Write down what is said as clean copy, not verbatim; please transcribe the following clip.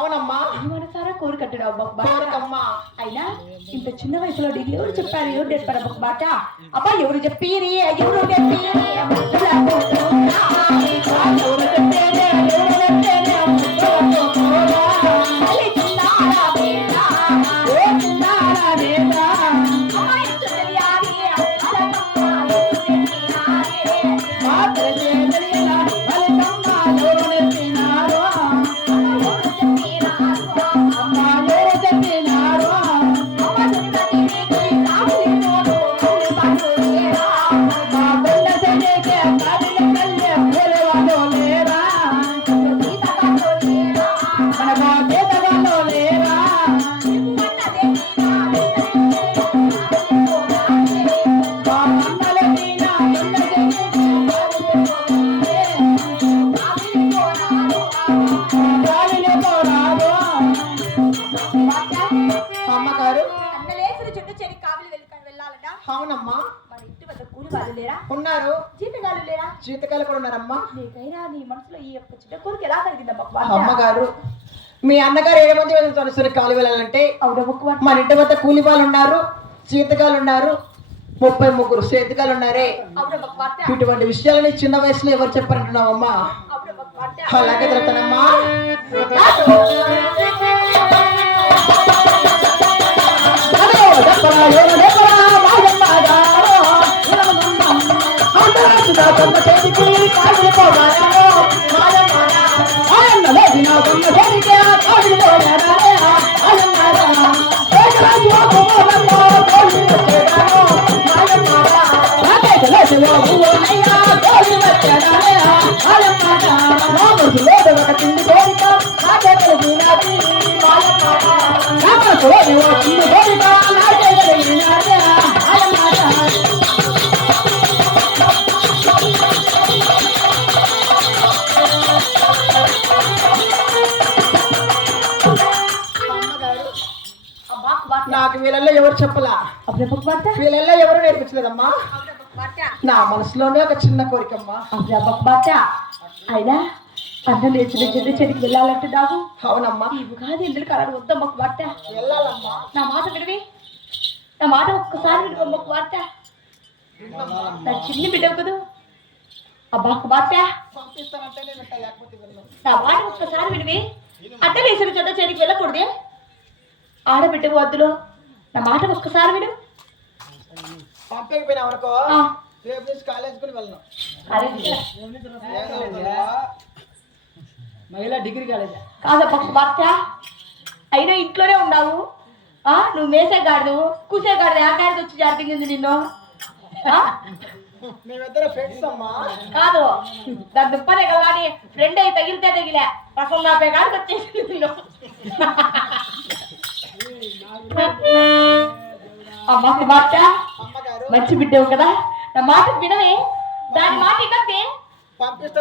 అవునమ్మా, మనసారా కోరికట్టుడు కోరికమ్మా. అయినా ఇంత చిన్న వయసులో నీకు ఎవరు చెప్పారు? ఎవరు చెప్పారు ఒక బాట? అబ్బా ఎవరు చెప్పిరి? ఎవరు చెప్పిరి? అవునమ్మా, మన ఇంటి వద్ద కూలి వాళ్ళు లేరా? ఉన్నారు. జీతగాలు లేరా? జీతకాలు కూడా ఉన్నారమ్మా. నీకైనా నీ మనసులో ఈ యొక్క చిన్న కోరిక ఎలా కలిగిందమ్మా? అమ్మగారు, మీ అన్నగారు 7 మంది వెళ్తారు కాలు వెళ్ళాలంటే మన ఇంటి వద్ద కూలి వాళ్ళు ఉన్నారు, జీతగాలు ఉన్నారు, 33 చేతగాలు ఉన్నారే. ఇటువంటి విషయాలని చిన్న వయసులో ఎవరు చెప్పారంటున్నావమ్మా? అలాగే చెప్తానమ్మా. నాకు వీళ్ళల్లో ఎవరు చెప్పలా, వీళ్ళల్లో ఎవరు నేర్పించలేదమ్మా. నా మనసులోనే ఒక చిన్న కోరికమ్మా. అయినా అన్నం లేచిన చెడ్డ చెడికి వెళ్ళాలంటున్నావు. అవునమ్మా, ఈ ఉగాది ఎందుకు అలా వద్దమ్మా వార్త. వెళ్ళాలమ్మా. నా మాట విడివి, నా మాట ఒక్కసారి విడివమ్మ వార్త. నా చిన్ని బిడ్డవు కదా అబ్బా వార్త. నా మాట ఒక్కసారి విడివి. అడ్డ వేసిన చెడ్డ చెడికి వెళ్ళకూడదే. ఆడబిడ్డ వద్దులో నా మాట ఒక్కసారి విడు. పంపకపోయినా అనుకో, రేపు నుంచి కాలేజ్ కూడా వెళ్ళను. మహిళా డిగ్రీ కాలేజ్ కాదబ్బా భర్త. అయినా ఇంట్లోనే ఉన్నావు. నువ్వు మేసే గాడిదు కూసే గాడిదు ఆ గాడిది వచ్చి జాగ్రత్తగా నిన్ను. మేమిద్దరు ఫ్రెండ్స్ అమ్మా. కాదు, దాని దుప్పనే కానీ ఫ్రెండ్ అయి తగిలితే తగిలే రసం నాపే గాడికి వచ్చేసి నిన్ను. అమ్మకి మాట మంచి బిడ్డవు కదా, నా మాట వినవే. దాని మాట ఇకంతే పంపిస్తా.